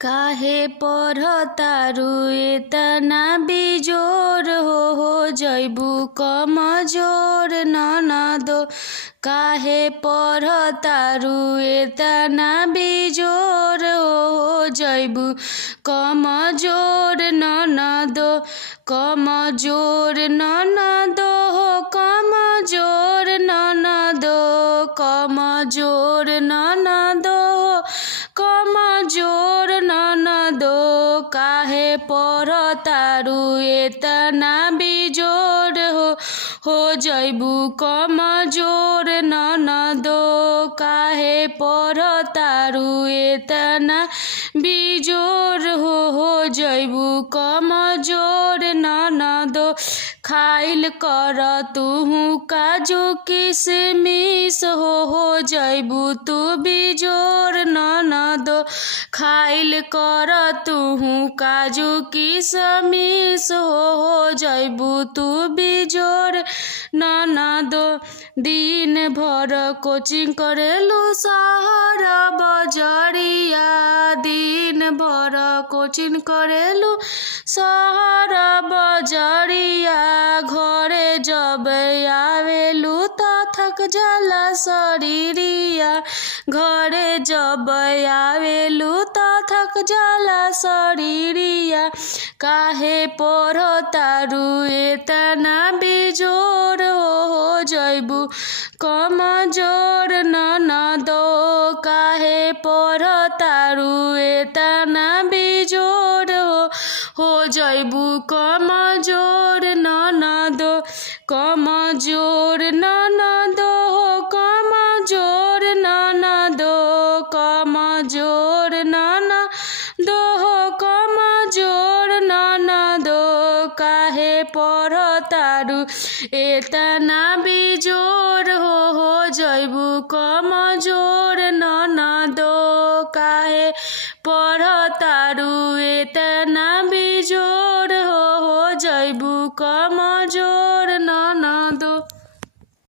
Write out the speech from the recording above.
काहे पढ़तारू एतना बिजोर हो जैबू कमजोर ननदो। काहे पढ़तारू एतना बिजोर हो जैबू कमजोर ननदो। कमजोर ननदो हो कमजोर ननदो। कमजोर ननदो कमजोर ननदो। काहे पढ़तारू एतना बिजोर हो जैबू कमजोर ननदो। काहे पढ़तारू एतना बिजोर हो जैबू कमजोर ननदो। खाइल कर तुहू काजू किशमिश हो जैबू तू बिजोर ननदो। खाइल कर तुहू काजू किशमिश हो जैबू तू बिजोर ननदो। दिन भर कोचिंग करेलू शहर बजरिया। दिन भर कोचिंग करेलू शहर बजरिया। घरे जब आवेलू त थक जाला शरीरिया। घरे जब आवेलू त थक जाला शरीरिया। काहे पढ़तारू एतना बिजोर हो जैबू कमजोर ननदो। काहे पढ़तारू एतना बिजोर हो जैबू कमजोर ननदो। कमजोर ननदो कमजोर ननदो। कमजोर ननदो कमजोर ननदो। काहे पढ़तारू एतना बिजोर हो जैबू कमजोर ननदो। काहे पढ़तारू एतना बिजोर हो जैबू कमजोर।